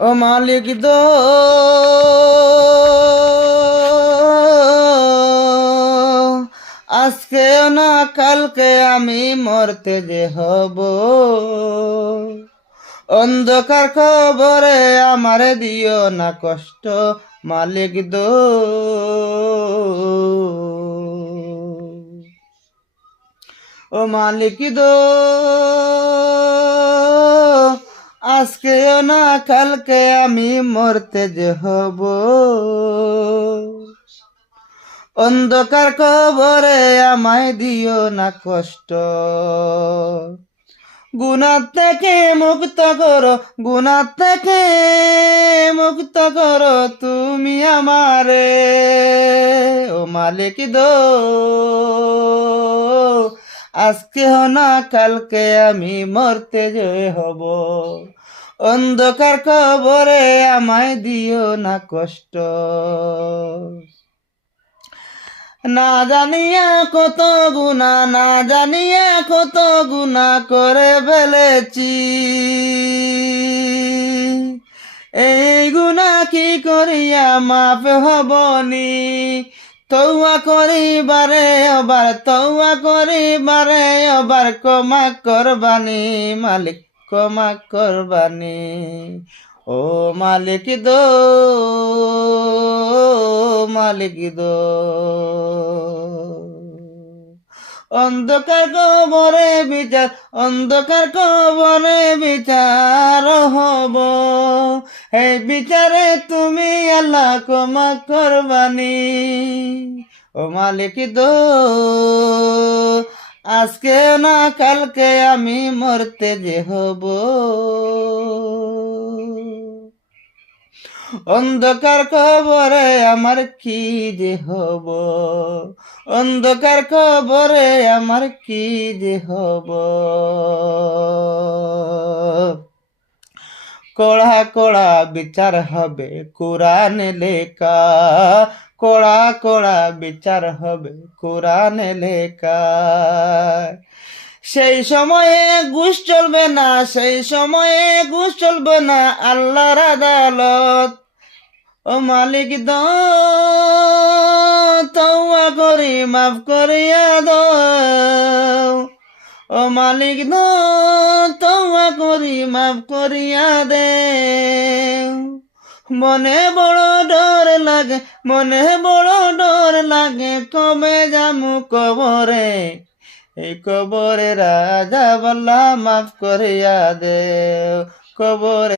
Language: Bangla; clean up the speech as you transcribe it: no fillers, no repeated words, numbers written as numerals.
ও মালিক দো আজকে না কালকে আমি মরতে যে হব, অন্ধকার খবরে আমারে দিও না কষ্ট মালিক দো। ও মালিক দো আজকেও না কালকে আমি মরতে যে হব, অন্ধকার কবরে আমায় দিও না কষ্ট। গুনাহ থেকে মুক্ত করো, গুনাহ থেকে মুক্ত করো তুমি আমারে। ও মালিক দো আজকে না কালকে আমি মরতে যে হব, অন্ধকার কবরে আমায় দিও না কষ্ট। না জানিয়া কত গুনাহ, না জানিয়া কত গুনাহ করে ফেলেছি, এই গুনাহ কি করিয়া মাফ হবনি। তওবা করিবারে আবার, তওবা করিবারে আবার ক্ষমা করবানি মালিক, ক্ষমা করবানি। ও মালিক দো, মালিক দো অন্ধকার কবরে বিচার, অন্ধকার কবরে বিচার হব, এই বিচারে তুমি আল্লাহ ক্ষমা করবানি। ও মালিক দো আজকে না কালকে আমি মরতে যে হব, অন্ধকার কবরে আমার কি যে হব, অন্ধকার কবরে আমার কি যে হব। কড়া কড়া বিচার হবে কোরআনে লেখা, কড়া কড়া বিচার হবে কোরআনে লেখা। সেই সময়ে ঘুষ চলবে না, সেই সময়ে ঘুষ চলবে না আল্লাহর আদালত। ও মালিক দো তওবা করি মাফ করিয়া দাও, ও মালিক দো তওবা করি মাফ করিয়া দে। মনে বড় ডর লাগে, মনে বড় ডর লাগে কবে যামু কবরে, এই কবরে রাজা বল্লা মাফ করিয়া দে কবরে।